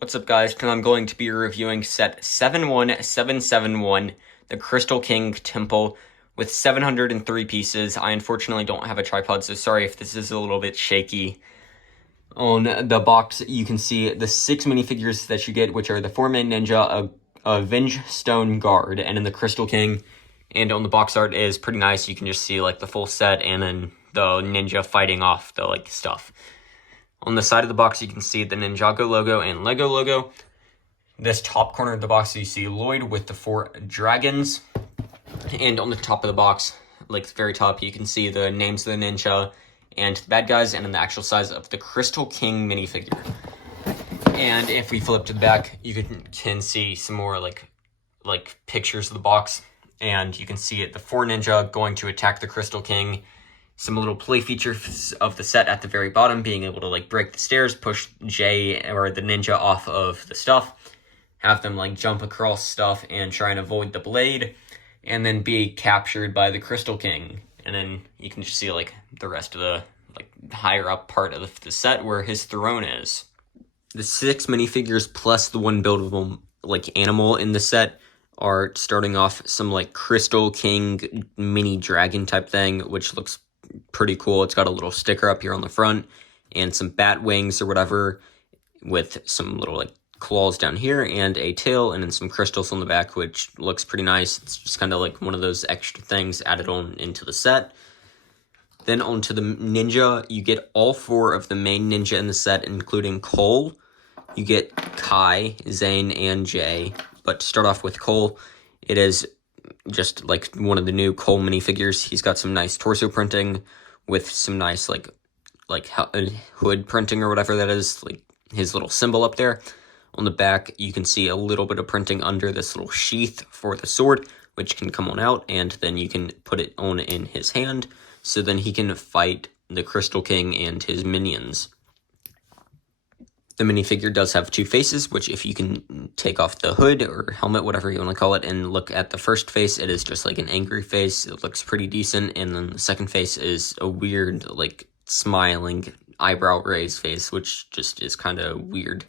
What's up, guys? Today I'm going to be reviewing set 71771, the Crystal King Temple, with 703 pieces. I unfortunately don't have a tripod, so sorry if this is a little bit shaky. On the box, you can see the 6 minifigures that you get, which are the 4-man ninja, a Venge Stone guard, and then the Crystal King. And on the box art is pretty nice. You can just see like the full set and then the ninja fighting off the stuff. On the side of the box, you can see the Ninjago logo and Lego logo. This top corner of the box, you see Lloyd with the 4 dragons. And on the top of the box, like the very top, you can see the names of the ninja and the bad guys, and then the actual size of the Crystal King minifigure. And if we flip to the back, you can see some more like pictures of the box, and you can see it, the 4 ninja going to attack the Crystal King. Some little play features of the set at the very bottom, being able to break the stairs, push Jay or the ninja off of the stuff, have them jump across stuff and try and avoid the blade, and then be captured by the Crystal King. And then you can just see the rest of the higher up part of the set where his throne is. The 6 minifigures plus the 1 buildable animal in the set are starting off some Crystal King mini dragon type thing, which looks pretty cool. It's got a little sticker up here on the front and some bat wings or whatever with some little claws down here and a tail, and then some crystals on the back, which looks pretty nice. It's just kind of one of those extra things added on into the set. Then onto the ninja, you get all 4 of the main ninja in the set, including Cole. You get Kai, Zane, and Jay. But to start off with Cole, it is just one of the new Cole minifigures. He's got some nice torso printing with some nice hood printing or whatever that is, his little symbol up there. On the back, you can see a little bit of printing under this little sheath for the sword, which can come on out, and then you can put it on in his hand, so then he can fight the Crystal King and his minions. The minifigure does have 2 faces, which if you can take off the hood or helmet, whatever you want to call it, and look at the first face, it is just an angry face. It looks pretty decent. And then the second face is a weird, smiling eyebrow raised face, which just is kind of weird.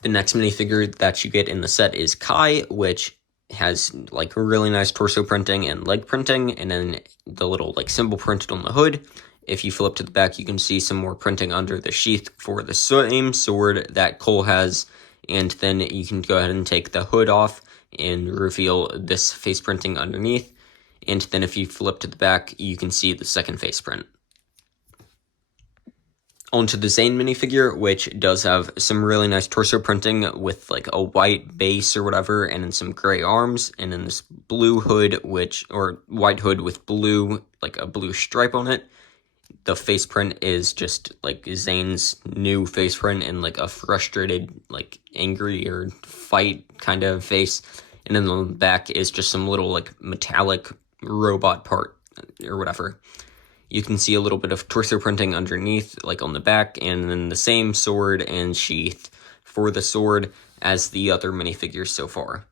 The next minifigure that you get in the set is Kai, which has really nice torso printing and leg printing, and then the little symbol printed on the hood. If you flip to the back, you can see some more printing under the sheath for the same sword that Cole has, and then you can go ahead and take the hood off and reveal this face printing underneath. And then if you flip to the back, you can see the second face print. Onto the Zane minifigure, which does have some really nice torso printing with a white base or whatever, and then some gray arms, and then this blue hood, or white hood with blue, a blue stripe on it. The face print is just Zane's new face print in a frustrated, angry or fight kind of face. And then on the back is just some little metallic robot part or whatever. You can see a little bit of torso printing underneath, on the back, and then the same sword and sheath for the sword as the other minifigures so far.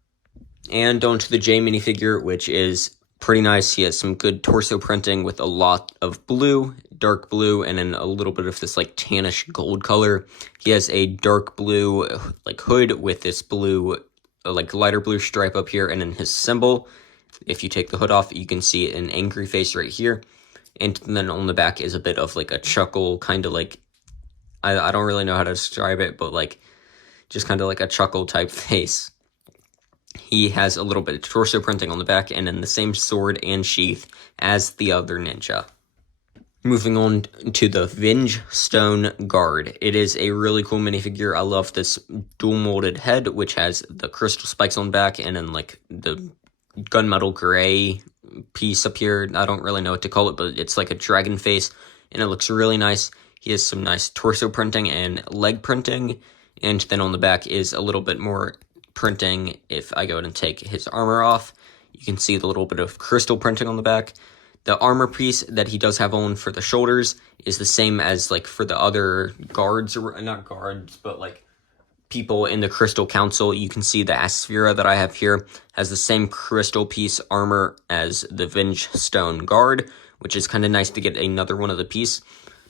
And onto the J minifigure, which is pretty nice. He has some good torso printing with a lot of blue, dark blue, and then a little bit of this tannish gold color. He has a dark blue hood with this blue, lighter blue stripe up here, and then his symbol. If you take the hood off, you can see an angry face right here. And then on the back is a bit of a chuckle, kind of I don't really know how to describe it, but just kind of a chuckle type face. He has a little bit of torso printing on the back, and then the same sword and sheath as the other ninja. Moving on to the Venge Stone Guard. It is a really cool minifigure. I love this dual molded head, which has the crystal spikes on the back, and then the gunmetal gray piece up here. I don't really know what to call it, but it's a dragon face, and it looks really nice. He has some nice torso printing and leg printing, and then on the back is a little bit more printing. If I go ahead and take his armor off, you can see the little bit of crystal printing on the back. The armor piece that he does have on for the shoulders is the same as for the other guards, or not guards, but people in the Crystal Council. You can see the Asphera that I have here has the same crystal piece armor as the Venge Stone Guard, which is kind of nice to get another one of the piece.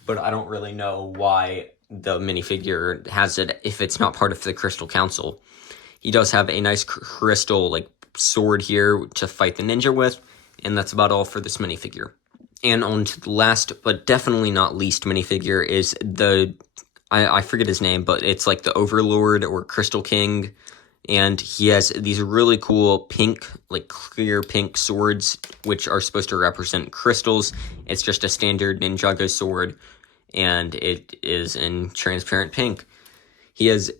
But I don't really know why the minifigure has it if it's not part of the Crystal Council. He does have a nice crystal like sword here to fight the ninja with, and that's about all for this minifigure. And on to the last, but definitely not least minifigure is I forget his name, but it's like the Overlord or Crystal King, and he has these really cool pink, like clear pink swords, which are supposed to represent crystals. It's just a standard Ninjago sword, and it is in transparent pink. He has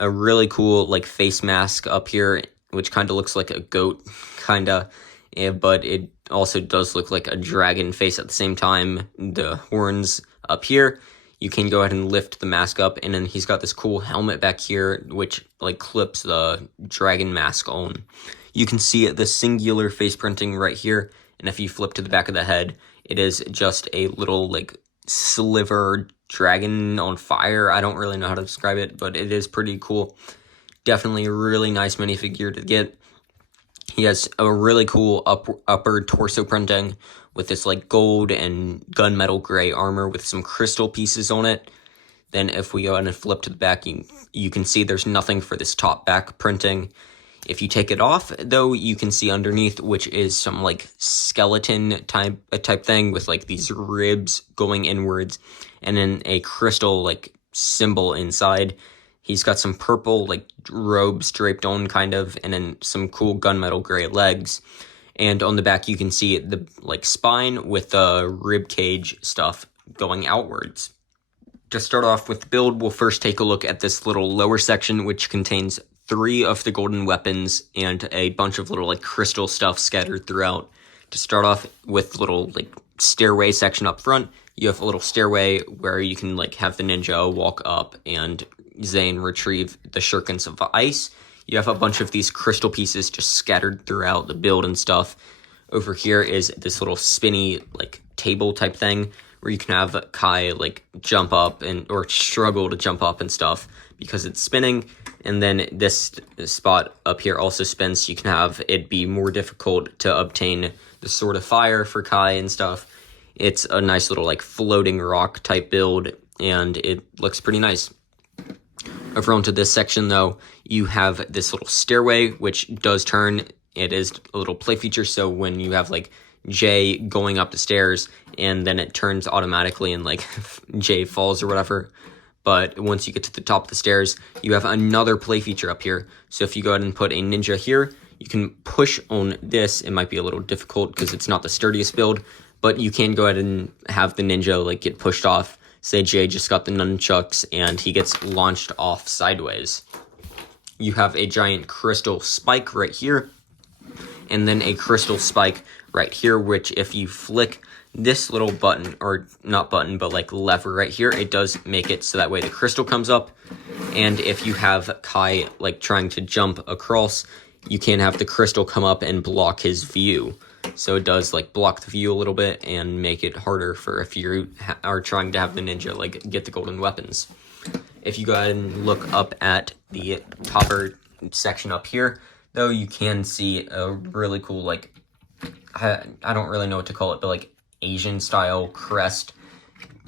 a really cool like face mask up here, which kind of looks like a goat, kind of, but it also does look like a dragon face at the same time. The horns up here, you can go ahead and lift the mask up, and then he's got this cool helmet back here, which like clips the dragon mask on. You can see the singular face printing right here, and if you flip to the back of the head, it is just a little like sliver dragon on fire. I don't really know how to describe it, but it is pretty cool. Definitely a really nice minifigure to get. He has a really cool upper torso printing with this like gold and gunmetal gray armor with some crystal pieces on it. Then if we go ahead and flip to the back, you can see there's nothing for this top back printing. If you take it off, though, you can see underneath, which is some like skeleton type thing with like these ribs going inwards, and then a crystal like symbol inside. He's got some purple like robes draped on kind of, and then some cool gunmetal gray legs. And on the back, you can see the like spine with the rib cage stuff going outwards. To start off with the build, we'll first take a look at this little lower section, which contains 3 of the golden weapons and a bunch of little like crystal stuff scattered throughout. To start off with little like stairway section up front, you have a little stairway where you can like have the ninja walk up and Zane retrieve the shurikens of ice. You have a bunch of these crystal pieces just scattered throughout the build and stuff. Over here is this little spinny like table type thing where you can have Kai like jump up or struggle to jump up and stuff because it's spinning. And then this spot up here also spins, so you can have it be more difficult to obtain the Sword of Fire for Kai and stuff. It's a nice little like floating rock type build, and it looks pretty nice. Over onto this section though, you have this little stairway, which does turn. It is a little play feature, so when you have like Jay going up the stairs, and then it turns automatically and like Jay falls or whatever. But once you get to the top of the stairs, you have another play feature up here. So if you go ahead and put a ninja here, you can push on this. It might be a little difficult because it's not the sturdiest build, but you can go ahead and have the ninja like get pushed off. Say Jay just got the nunchucks and he gets launched off sideways. You have a giant crystal spike right here, and then a crystal spike right here, which if you flick this little button, or not button, but like lever right here, it does make it so that way the crystal comes up. And if you have Kai like trying to jump across, you can have the crystal come up and block his view. So it does like block the view a little bit and make it harder for if you are trying to have the ninja like get the golden weapons. If you go ahead and look up at the topper section up here, though, you can see a really cool like I don't really know what to call it, but like Asian style crest,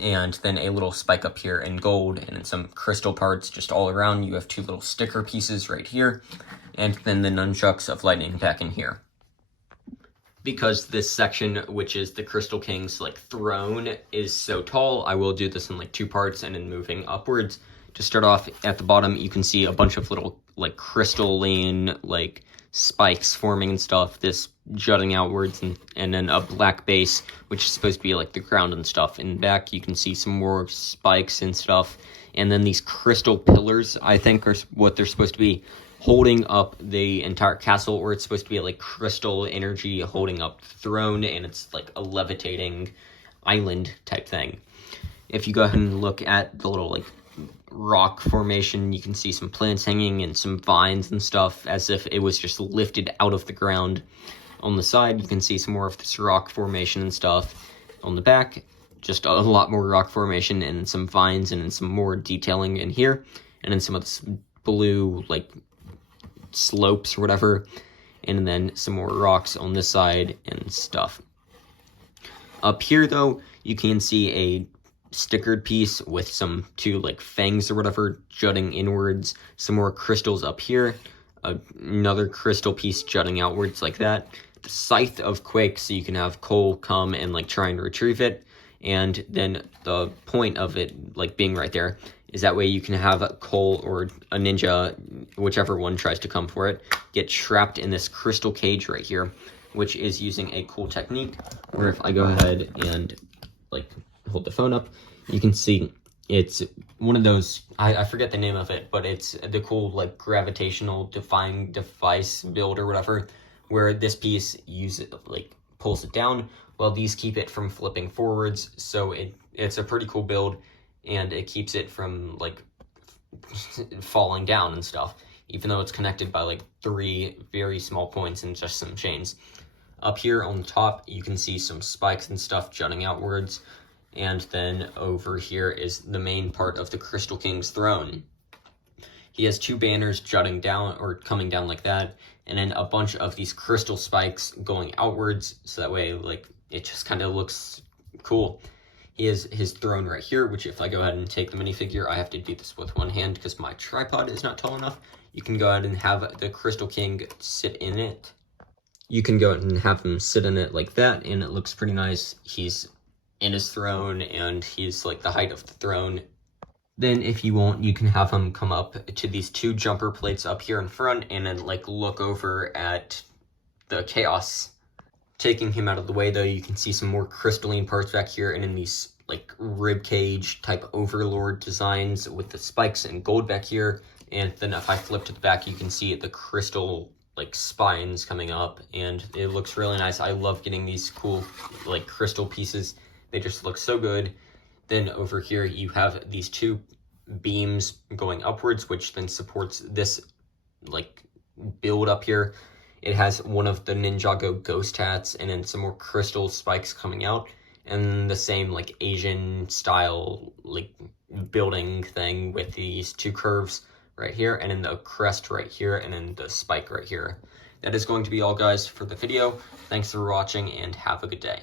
and then a little spike up here in gold, and then some crystal parts just all around. You have 2 little sticker pieces right here, and then the nunchucks of lightning back in here. Because this section, which is the Crystal King's like throne, is so tall, I will do this in like 2 parts and then moving upwards. To start off at the bottom, you can see a bunch of little like crystalline like spikes forming and stuff, this jutting outwards, and then a black base, which is supposed to be like the ground and stuff. In back, you can see some more spikes and stuff, and then these crystal pillars, I think, are what they're supposed to be, holding up the entire castle, or it's supposed to be like crystal energy holding up the throne, and it's like a levitating island type thing. If you go ahead and look at the little like rock formation, you can see some plants hanging and some vines and stuff as if it was just lifted out of the ground. On the side, you can see some more of this rock formation and stuff. On the back, just a lot more rock formation and some vines and some more detailing in here, and then some of this blue like slopes or whatever, and then some more rocks on this side and stuff. Up here though, you can see a stickered piece with some two like fangs or whatever jutting inwards, some more crystals up here, another crystal piece jutting outwards like that, the Scythe of Quake so you can have Cole come and like try and retrieve it, and then the point of it like being right there is that way you can have Cole or a ninja, whichever one tries to come for it, get trapped in this crystal cage right here, which is using a cool technique where if I go ahead and like hold the phone up, you can see it's one of those, I forget the name of it, but it's the cool like gravitational defying device build or whatever, where this piece pulls it down while these keep it from flipping forwards. So it's a pretty cool build, and it keeps it from like falling down and stuff, even though it's connected by like 3 very small points and just some chains. Up here on the top, you can see some spikes and stuff jutting outwards. And then over here is the main part of the Crystal King's throne. He has 2 banners jutting down or coming down like that, and then a bunch of these crystal spikes going outwards, so that way like it just kind of looks cool. He has his throne right here, which if I go ahead and take the minifigure, I have to do this with one hand because my tripod is not tall enough. You can go ahead and have the Crystal King sit in it. You can go ahead and have him sit in it like that, and it looks pretty nice. He's in his throne, and he's like the height of the throne. Then if you want, you can have him come up to these 2 jumper plates up here in front and then like look over at the chaos. Taking him out of the way though, you can see some more crystalline parts back here, and in these like rib cage type overlord designs with the spikes and gold back here. And then if I flip to the back, you can see the crystal like spines coming up, and it looks really nice. I love getting these cool like crystal pieces. They just look so good. Then over here you have these 2 beams going upwards, which then supports this like build up here. It has one of the Ninjago ghost hats, and then some more crystal spikes coming out, and the same like Asian style like building thing with these 2 curves right here, and then the crest right here, and then the spike right here. That is going to be all, guys, for the video. Thanks for watching, and have a good day.